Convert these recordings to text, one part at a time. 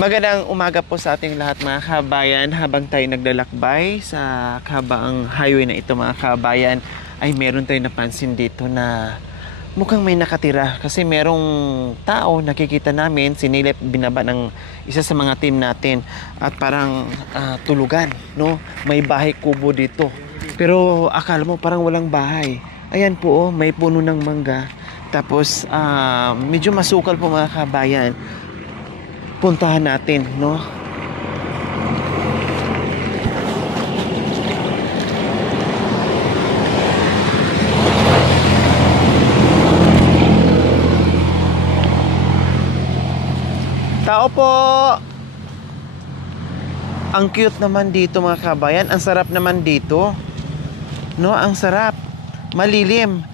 Magandang umaga po sa ating lahat mga kabayan. Habang tayo naglalakbay sa kahabang highway na ito mga kabayan, ay meron tayo napansin dito na mukhang may nakatira. Kasi merong tao nakikita namin, sinilip binaba ng isa sa mga team natin. At parang tulugan, no? May bahay kubo dito. Pero akala mo parang walang bahay. Ayan po, may puno ng mangga. Tapos medyo masukal po mga kabayan. Puntahan natin, no? Tao po! Ang cute naman dito mga kabayan. Ang sarap naman dito. No, ang sarap. Malilim.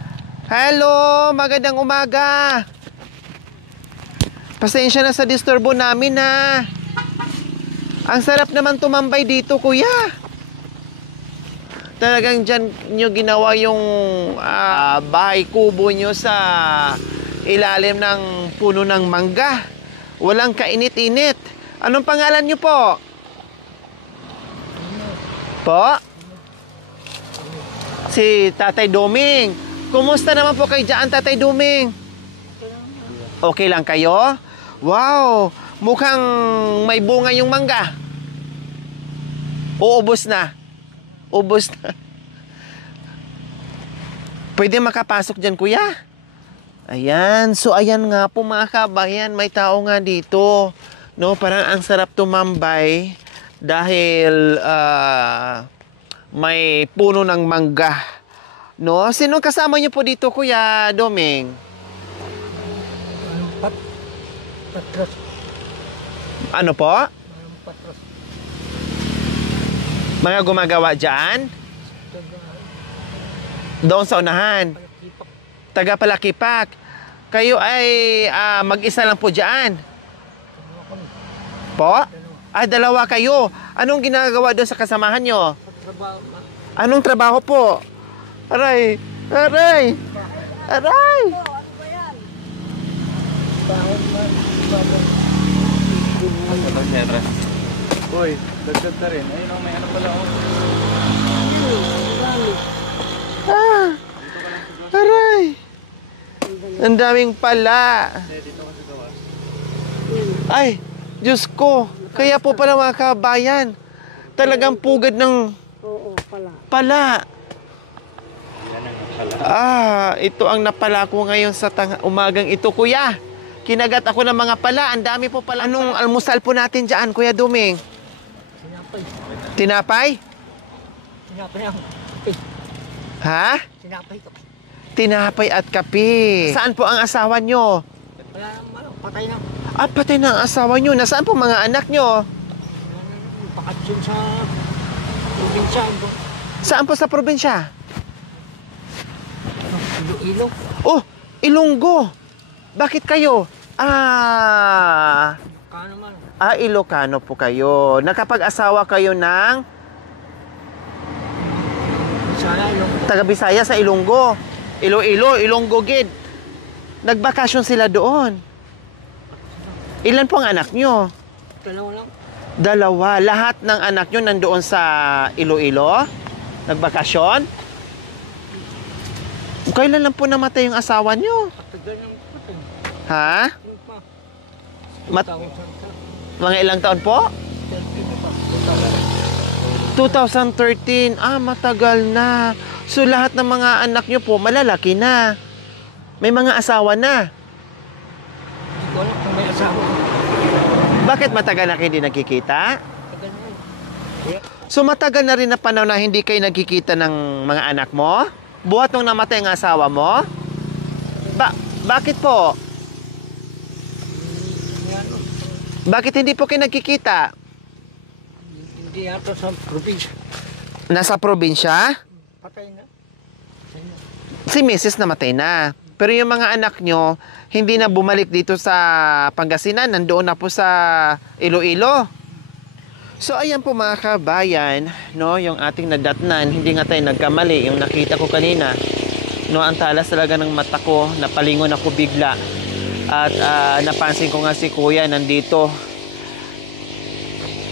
Hello! Magandang umaga! Pasensya na sa disturbo namin ha. Ang sarap naman tumambay dito kuya. Talagang dyan nyo ginawa yung bahay kubo nyo sa ilalim ng puno ng mangga. Walang kainit-init. Anong pangalan nyo po? Po? Si Tatay Doming. Kumusta naman po kayo dyan, Tatay Doming? Okay lang kayo? Wow! Mukhang may bunga yung mangga. Uubos na. Ubos na. Pwede makapasok dyan, kuya? Ayan. So, ayan nga po mga kabayan. May tao nga dito. No, parang ang sarap tumambay dahil may puno ng mangga. No? Sino kasama niyo po dito, Kuya Doming? Patros. Ano po? Patros. Mga gumagawa dyan? Doon sa unahan? Taga-Palakipak. Kayo ay mag-isa lang po dyan? Po? Ay, dalawa kayo. Anong ginagawa doon sa kasamahan nyo? Anong trabaho po? Aray! Aray! Aray! Boy, dagdag na rin. Ayun ang may ano pala ako. Aray! Ang daming pala. Ay, Diyos ko. Kaya po pala mga kabayan. Talagang pugad ng pala. Ito ang napala ko ngayon sa umagang ito, kuya. Kinagat ako ng mga pala. Ang dami po pala. Anong almusal po natin dyan, Kuya Doming? Tinapay. Tinapay ako. Ha? Tinapay ko. Tinapay at kape. Saan po ang asawa nyo? Wala naman. Patay na. Patay na ang asawa nyo. Nasaan po mga anak nyo? Pakatsun sa probinsya. Saan po sa probinsya? Iloilo. Oh, Ilonggo. Bakit kayo? Kano man. Ilocano po kayo. Nakapag-asawa kayo ng Sana yung taga-Bisaya sa Ilonggo. Iloilo, Ilonggo gid. Nagbakasyon sila doon. Ilan po ang anak nyo? dalawa lang. Dalawa. Lahat ng anak nyo nandoon sa Iloilo? Nagbakasyon? Kailan lang po namatay yung asawa nyo? Patagal ng patay. Ha? Ano pa? Mat- Tawag sa Mga ilang taon po? 2013. Matagal na. So, lahat ng mga anak nyo po, malalaki na. May mga asawa na. Hindi ko alam kung may asawa. Bakit matagal na kayo hindi nagkikita? Patagal na yun. So, matagal na rin na panahon na hindi kayo nagkikita ng mga anak mo? Buhat nung namatay ang asawa mo? Bakit po? Yan. Bakit hindi po kayo nagkikita? Hindi yata sa probinsya. Nasa probinsya? Patay na. Si Mrs. namatay na. Pero yung mga anak nyo, hindi na bumalik dito sa Pangasinan. Nandoon na po sa Iloilo. So, ayan po mga kabayan, no, yung ating nadatnan. Hindi nga tayo nagkamali. Yung nakita ko kanina, no, ang talas talaga ng mata ko. Napalingon ako bigla. At napansin ko nga si kuya nandito.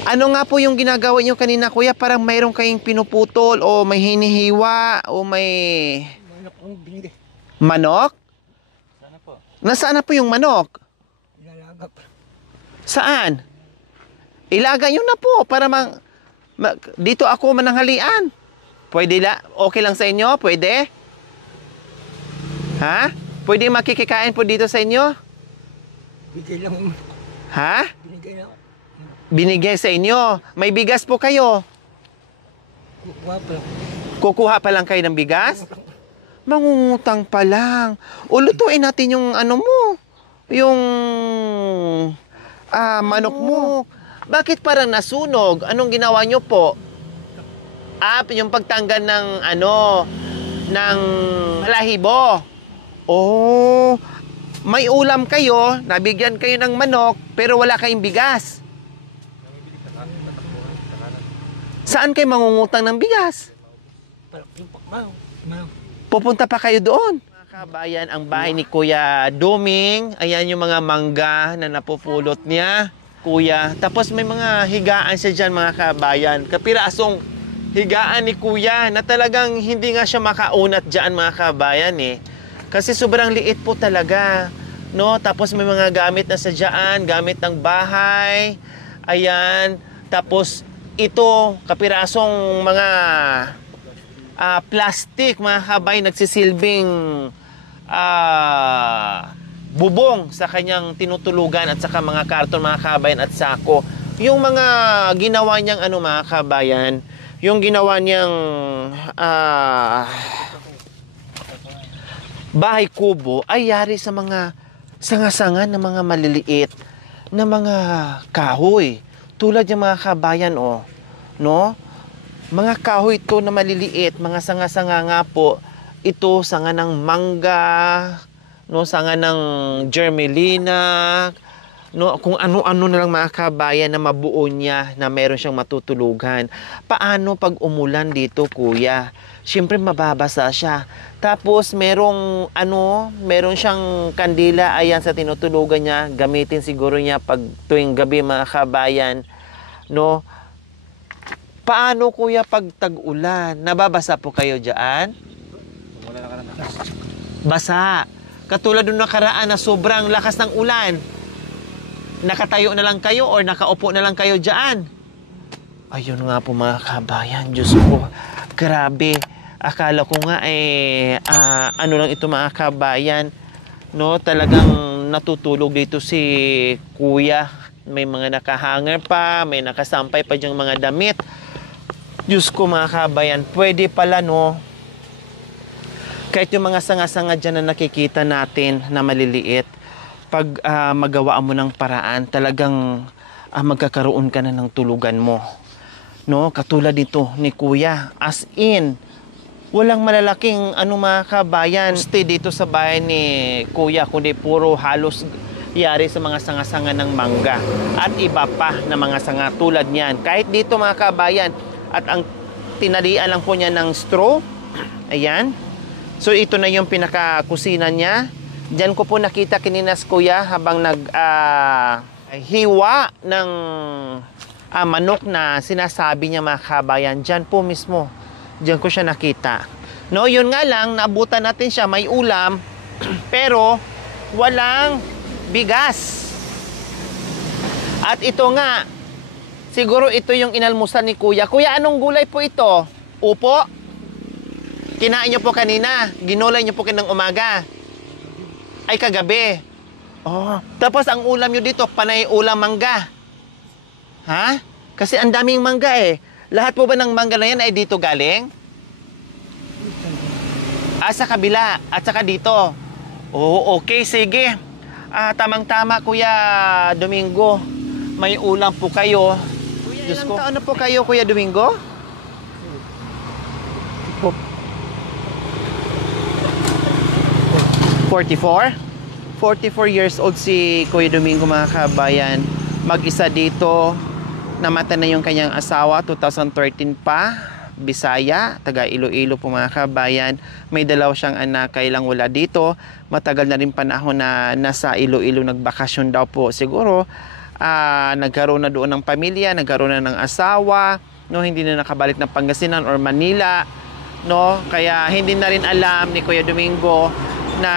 Ano nga po yung ginagawa nyo kanina, kuya? Parang mayroon kayong pinuputol o may hinihiwa o may Manok ang binigay. manok? Sana po. Nasaan na po yung manok? Ilalagap. Saan? Ilaga nyo na po para dito ako mananghalian. Pwede okay lang sa inyo? Pwede? Ha? Pwede makikikain po dito sa inyo? Bigay lang yung Ha? binigay na. Binigay sa inyo. May bigas po kayo. Kukuha pa lang. Kukuha pa lang kayo ng bigas? Mangungutang pa lang. O lutuin natin yung ano mo. Yung manok mo. Bakit parang nasunog? Anong ginawa nyo po? Yung pagtanggal ng ng balahibo. Oh, may ulam kayo, nabigyan kayo ng manok, pero wala kayong bigas. Saan kayo mangungutang ng bigas? Pupunta pa kayo doon. Mga kabayan, ang bahay ni Kuya Duming. Ayan yung mga mangga na napupulot niya, Kuya. Tapos may mga higaan siya dyan, mga kabayan. Kapirasong higaan ni Kuya na talagang hindi nga siya makaunat dyan, mga kabayan eh. Kasi sobrang liit po talaga, no? Tapos may mga gamit na sa dyan, gamit ng bahay. Ayan. Tapos ito, kapirasong mga plastic, mga kabay, nagsisilbing bubong sa kanyang tinutulugan at saka mga karton, mga kabayan, at sako. Yung mga ginawa niyang mga kabayan, yung ginawa niyang bahay kubo ay yari sa mga sanga-sanga na mga maliliit na mga kahoy. Tulad yung mga kabayan, no? Mga kahoy ito na maliliit, mga sanga-sanga nga po. Ito, sanga ng mangga, no? Sanga ng germelina, no? Kung ano-ano na lang, mga kabayan, na mabuo niya, na meron siyang matutulugan. Paano pag umulan dito, Kuya? Siyempre mababasa siya. Tapos meron siyang kandila, ayan, sa tinutulugan niya. Gamitin siguro niya pag tuwing gabi, mga kabayan, no? Paano, Kuya, pag tag-ulan? Nababasa po kayo diyan? Wala na ka na. Basa. Katulad nung nakaraan na sobrang lakas ng ulan. Nakatayo na lang kayo or nakaupo na lang kayo diyan? Ayun nga po, mga kabayan. Diyos ko, grabe. Akala ko nga lang ito, mga kabayan, no? Talagang natutulog dito si Kuya. May mga nakahanger pa, may nakasampay pa diyang mga damit. Diyos ko, mga kabayan, pwede pala, no? Kahit yung mga sanga-sanga dyan na nakikita natin na maliliit, pag magawa mo ng paraan, talagang magkakaroon ka na ng tulugan mo. No? Katulad dito ni Kuya. As in, walang malalaking mga kabayan stay dito sa bahay ni Kuya, kundi puro halos yari sa mga sanga-sanga ng mangga at iba pa na mga sanga tulad niyan. Kahit dito, mga kabayan, at ang tinalian lang po niya ng straw. Ayan. So ito na yung pinakakusina niya. Diyan ko po nakita kininas, Kuya, habang hiwa ng manok na sinasabi niya, mga kabayan. Diyan po mismo. Diyan ko siya nakita. No, yun nga lang, naabutan natin siya, may ulam, pero walang bigas. At ito nga, siguro ito yung inalmusan ni Kuya. Kuya, anong gulay po ito? Upo? Kinain niyo po kanina. Ginulay niyo po kanang umaga. Ay, kagabi. Oh, tapos ang ulam niyo dito, panay ulam mangga. Ha? Kasi ang daming mangga eh. Lahat po ba ng mangga na yan ay dito galing? Sa kabila at saka dito. Oh, okay, sige. Tamang-tama, Kuya Domingo. May ulam po kayo. Kuya, Diyos ko. Ilang taon na po kayo, Kuya Domingo? 44 years old si Kuya Domingo, mga kabayan. Mag-isa dito. Namatay na yung kanyang asawa, 2013 pa. Bisaya, taga Iloilo po, mga kabayan. May dalaw siyang anak, kailang wala dito. Matagal na rin panahon na nasa Iloilo, nagbakasyon daw po. Siguro nagkaroon na doon ng pamilya, nagkaroon na ng asawa, no, hindi na nakabalik ng Pangasinan or Manila, no, kaya hindi na rin alam ni Kuya Domingo na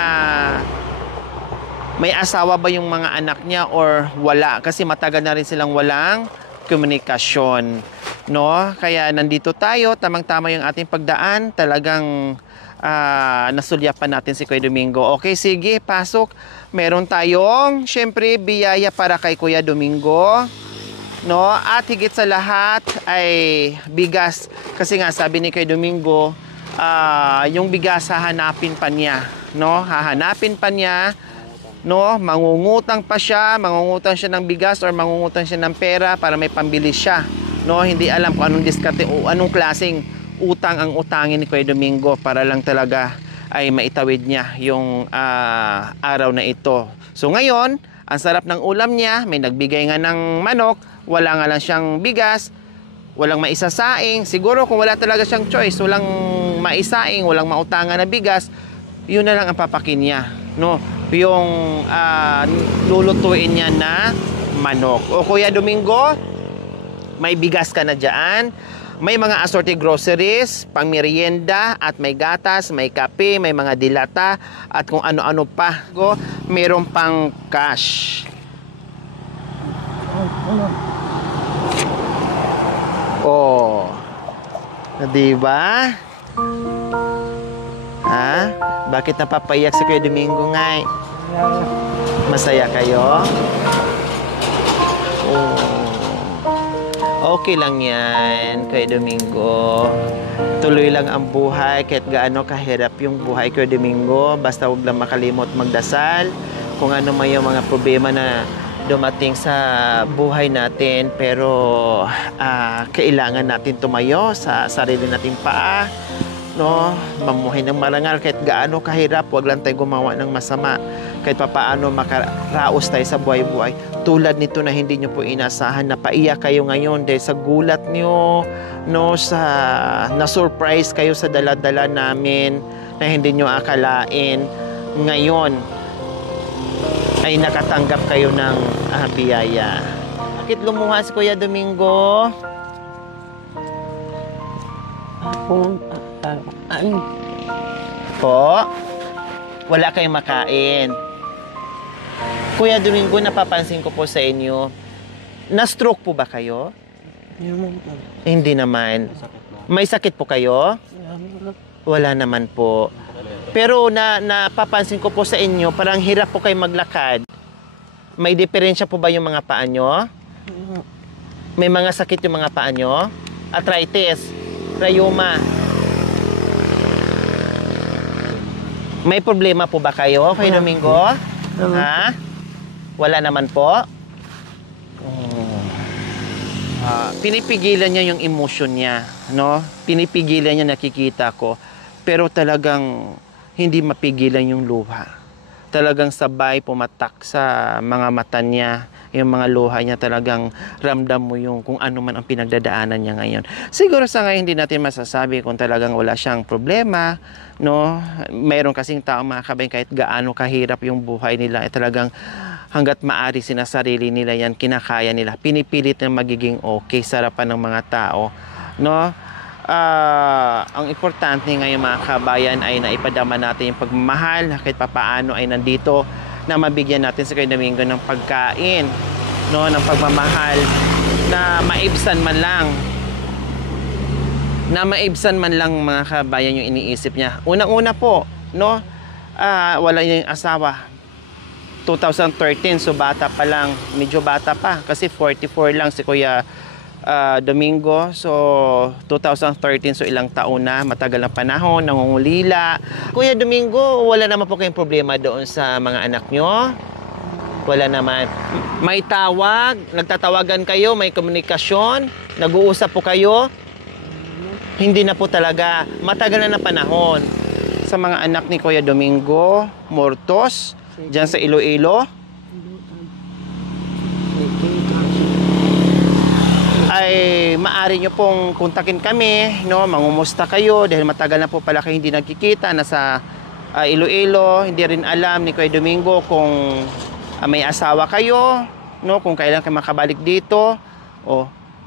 may asawa ba yung mga anak niya or wala, kasi matagal na rin silang walang komunikasyon, no, kaya nandito tayo, tamang-tama yung ating pagdaan, talagang nasulyapan natin si Kuya Domingo. Okay, sige, pasok. Meron tayong, syempre, biyaya para kay Kuya Domingo, no? At higit sa lahat ay bigas. Kasi nga, sabi ni Kuya Domingo, yung bigas hahanapin pa niya, no? Hahanapin pa niya, no? Mangungutang pa siya, mangungutang siya ng bigas or mangungutang siya ng pera para may pambili siya, no? Hindi alam kung anong diskarte o anong klaseng utang ang utangin ni Kuya Domingo para lang talaga ay maitawid niya yung araw na ito. So ngayon, ang sarap ng ulam niya, may nagbigay nga ng manok, wala nga lang siyang bigas, walang maisasaing. Siguro kung wala talaga siyang choice, walang maisaing, walang mautangan na bigas, yun na lang ang papakin niya, no? Yung lulutuin niya na manok. O Kuya Domingo, may bigas ka na dyan, may mga assorted groceries, pang merienda, at may gatas, may kape, may mga dilata, at kung ano-ano pa. Mayroon pang cash. Oh. Diba? Ha? Bakit napapayak si Kuya Domingo nga? Masaya kayo? Oh. Okay lang yan, Kuya Domingo. Tuloy lang ang buhay kahit gaano kahirap yung buhay, Kuya Domingo. Basta huwag lang makalimot magdasal kung ano man yung mga problema na dumating sa buhay natin. Pero kailangan natin tumayo sa sarili nating paa, no? Mamuhay ng marangal kahit gaano kahirap. Huwag lang tayo gumawa ng masama. Kahit papaano makaraos tayo sa buhay-buhay. Tulad nito na hindi nyo po inasahan na paiyak kayo ngayon dahil sa gulat nyo, no, sa na-surprise kayo sa dala-dala namin na hindi nyo akalain. Ngayon ay nakatanggap kayo ng biyaya. Bakit lumuha si Kuya Domingo? Po? Wala kayong makain. Kuya Domingo, napapansin ko po sa inyo, na-stroke po ba kayo? Hindi naman. May sakit po kayo? Wala naman po. Pero napapansin ko po sa inyo, parang hirap po kayo maglakad. May diferensya po ba yung mga paa nyo? May mga sakit yung mga paa nyo? Arthritis, rheuma. May problema po ba kayo, Kuya Domingo? Ha? Wala naman po? Pinipigilan niya yung emotion niya, no? Pinipigilan niya, nakikita ko. Pero talagang hindi mapigilan yung luha. Talagang sabay pumatak sa mga mata niya, yung mga luha niya, talagang ramdam mo yung kung ano man ang pinagdadaanan niya ngayon. Siguro sa ngayon hindi natin masasabi kung talagang wala siyang problema, no? Mayroon kasing tao, mga kabayan, kahit gaano kahirap yung buhay nila, talagang hanggat maari sinasarili nila yan, kinakaya nila, pinipilit na magiging okay sa harapan ng mga tao, no? Ang importante ngayon, mga kabayan, ay naipadama natin yung pagmamahal, kahit papaano ay nandito na mabigyan natin sa Kuya Domingo ng pagkain, no, ng pagmamahal, na maibsan man lang, mga kabayan, yung iniisip niya. Unang-una po, no, wala niya yung asawa. 2013, so bata pa lang, medyo bata pa, kasi 44 lang si Kuya Domingo. So 2013, so ilang taon na, matagal na panahon, nangungulila. Kuya Domingo, wala naman po kayong problema doon sa mga anak nyo? Wala naman. May tawag, nagtatawagan kayo, may komunikasyon, nag-uusap po kayo? Hindi na po talaga, matagal na panahon. Sa mga anak ni Kuya Domingo Mortos, diyan sa Iloilo, ay maaari nyo pong kontakin kami, no? Mangumusta kayo dahil matagal na po pala kayo hindi nagkikita, nasa Iloilo. Hindi rin alam ni Kuya Domingo kung may asawa kayo no, kung kailan kayo makabalik dito,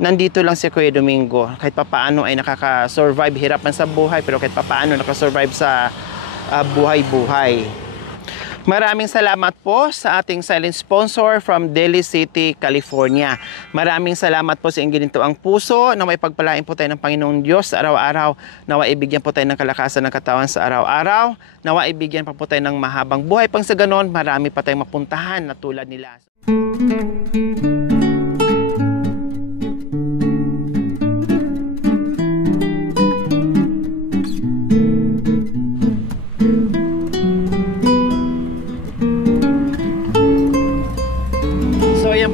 nandito lang si Kuya Domingo. Kahit papaano ay nakaka-survive, hirap man sa buhay, pero kahit papaano nakasurvive sa buhay-buhay. Maraming salamat po sa ating silent sponsor from Daly City, California. Maraming salamat po sa inyong ginitoang puso. Naway pagpalain po tayo ng Panginoong Diyos sa araw-araw. Naway ibigyan po tayo ng kalakasan ng katawan sa araw-araw. Naway ibigyan pa po tayo ng mahabang buhay. Pang sa ganon, marami pa tayong mapuntahan na tulad nila.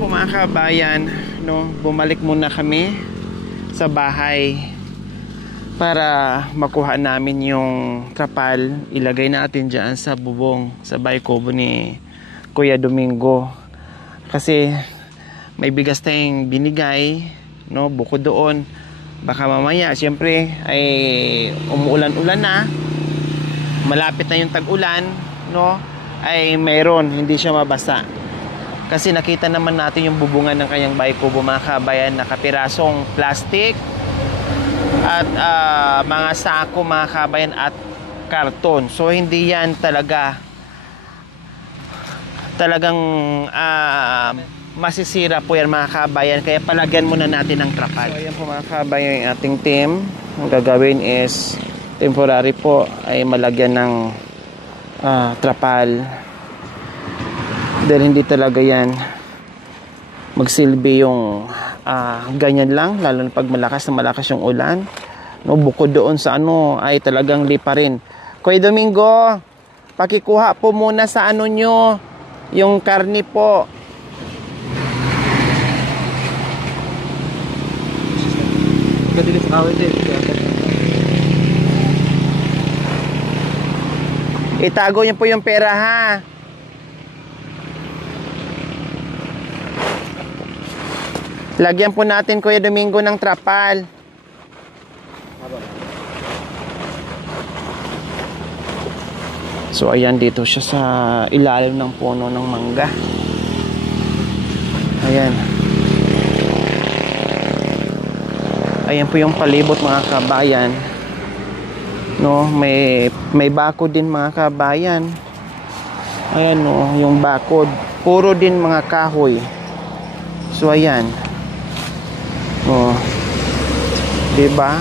Mga kabayan, no, bumalik muna kami sa bahay para makuha namin yung trapal. Ilagay natin dyan sa bubong, sa bahay kubo ni Kuya Domingo. Kasi may bigas tayong binigay, no, bukod doon. Baka mamaya, siyempre, ay umuulan-ulan na. Malapit na yung tag-ulan, no, ay mayroon, hindi siya mabasa. Kasi nakita naman natin yung bubungan ng kanyang bahay kubo, mga kabayan, nakapirasong plastic at mga sako, mga kabayan, at karton. So hindi yan talagang masisira po yan, mga kabayan. Kaya palagyan muna natin ng trapal. So ayan po, mga kabayan, yung ating team. Ang gagawin is temporary po ay malagyan ng trapal. Dahil hindi talaga yan magsilbi yung ganyan lang, lalo na pag malakas yung ulan, no, bukod doon sa ay talagang lipa rin. Kuya Domingo, pakikuha po muna sa nyo yung karni po. Kadilis awit eh. Itago niyo po yung pera, ha. Lagyan po natin, Kuya Domingo, ng trapal. So ayan, dito siya sa ilalim ng puno ng mangga. Ayan. Ayan po yung palibot, mga kabayan. No, may bakod din, mga kabayan. Ayan, no, yung bakod. Puro din mga kahoy. So ayan. Diba?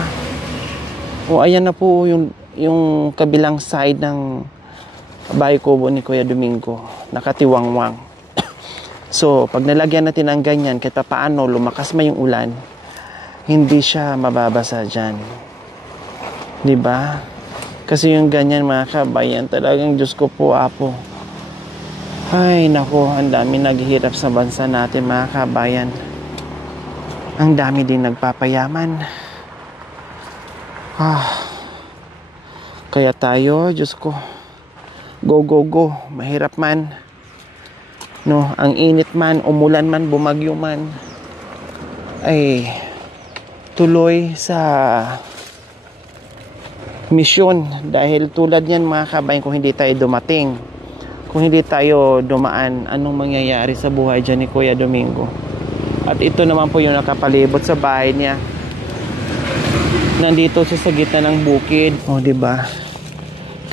Ayan na po yung kabilang side ng bahay kubo ni Kuya Domingo. Nakatiwangwang. So, pag nalagyan natin ng ganyan, kahit paano lumakas man yung ulan, hindi siya mababasa dyan. Diba? Kasi yung ganyan, mga kabayan, talagang Diyos ko po, Apo. Ay, naku, ang dami naghihirap sa bansa natin, mga kabayan. Ang dami din nagpapayaman. Kaya tayo, Diyos ko, go. Mahirap man. No, ang init man, umulan man, bumagyo man, ay tuloy sa misyon. Dahil tulad yan, mga kabayan, kung hindi tayo dumating, kung hindi tayo dumaan, anong mangyayari sa buhay dyan ni Kuya Domingo? At ito naman po yung nakapalibot sa bahay niya. Nandito siya sa gitna ng bukid. Diba?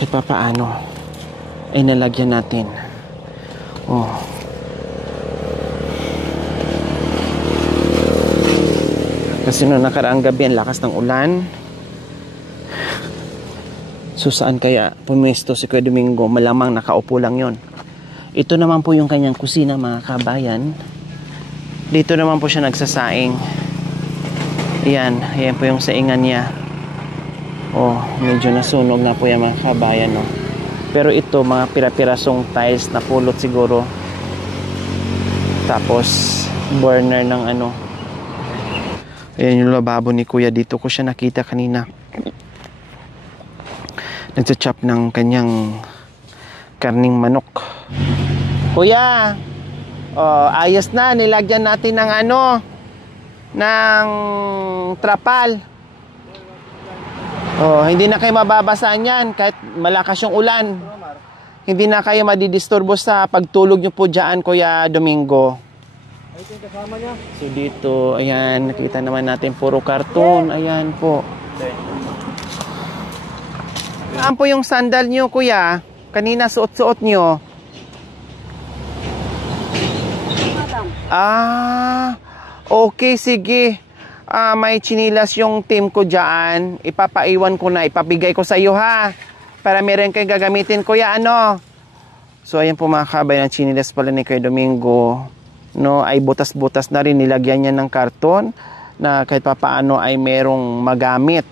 Kahit papaano ay nalagyan natin. Kasi noong nakaraang gabi, ang lakas ng ulan. So saan kaya pumesto si Kuya Domingo? Malamang nakaupo lang yon. Ito naman po yung kanyang kusina, mga kabayan. Dito naman po siya nagsasaing. Ayan po yung saingan niya. Medyo nasunog na po yan, mga kabayan, no? Pero ito, mga pira-pirasong tiles na pulot siguro. Tapos burner ng Ayan yung lababo ni Kuya. Dito ko siya nakita kanina. Nagsa-chop ng kanyang karning manok. Kuya, ayos na, nilagyan natin ng ng trapal. Hindi na kayo mababasaan yan kahit malakas yung ulan. Hindi na kayo madidisturbo sa pagtulog nyo po dyan, Kuya Domingo. Ito yung kasama niya. So dito, ayan, nakita naman natin puro karton. Ayan po. Saan po yung sandal nyo, kuya? Kanina suot-suot nyo. Ah, okay, sige. May chinilas yung team ko dyan. Ipapaiwan ko na, ipabigay ko sa iyo ha. Para meron kayong gagamitin, kuya, ano? So, ayan po mga kabayan, ang chinilas pala ni Kuya Domingo. No, ay butas-butas na rin. Nilagyan niya ng karton na kahit papaano ay merong magamit.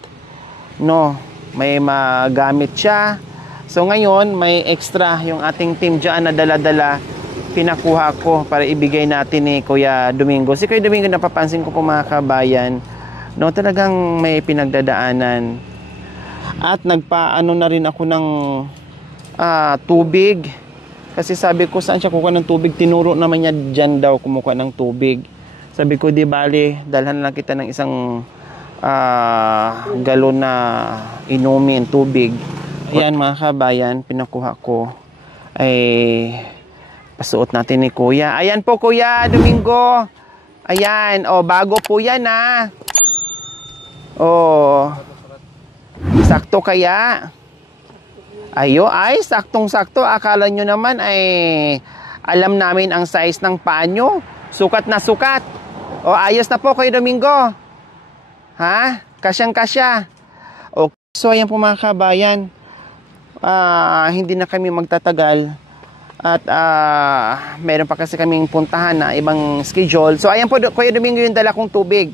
No, may magamit siya. So, ngayon, may extra yung ating team dyan na dala-dala. Pinakuha ko para ibigay natin ni Kuya Domingo. Si Kuya Domingo, napapansin ko po mga kabayan, no, talagang may pinagdadaanan. At nagpaano na rin ako ng tubig. Kasi sabi ko, saan siya kukuha ng tubig? Tinuro naman niya dyan daw kumukuha ng tubig. Sabi ko, di bali, dalhan lang kita ng isang galon na inumin, tubig. Ayan mga kabayan, pinakuha ko. Ay pasuot natin ni Kuya. Ayan po, Kuya Domingo. Ayan. O, bago po yan, ha. O, sakto kaya? Ayo, ay, saktong-sakto. Akala nyo naman, ay, alam namin ang size ng panyo. Sukat na sukat. O, ayos na po, Kuya Domingo. Ha? Kasyang-kasya. Okay. So, ayan po mga kabayan. Hindi na kami magtatagal. At meron pa kasi kaming puntahan na ibang schedule. So ayan po, Kuya Domingo, yung dala kong tubig.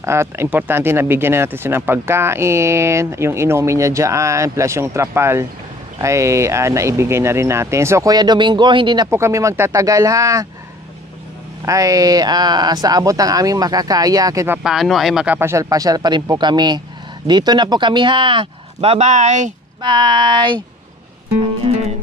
At importante na bigyan na natin siya ng pagkain. Yung inumin niya dyan, plus yung trapal ay naibigay na rin natin. So Kuya Domingo, hindi na po kami magtatagal ha. Ay sa abot ng aming makakaya, kahit paano ay makapasyal-pasyal pa rin po kami. Dito na po kami ha. Bye-bye. Bye. Ayan.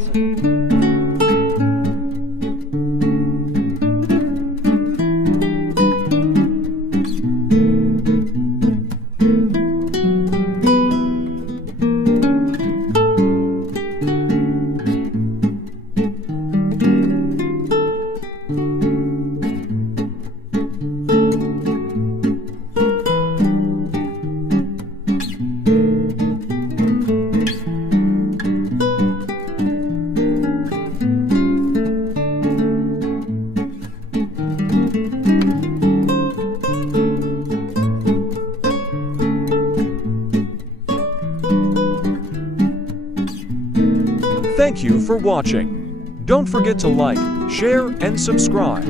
Thank you for watching. Don't forget to like, share, and subscribe.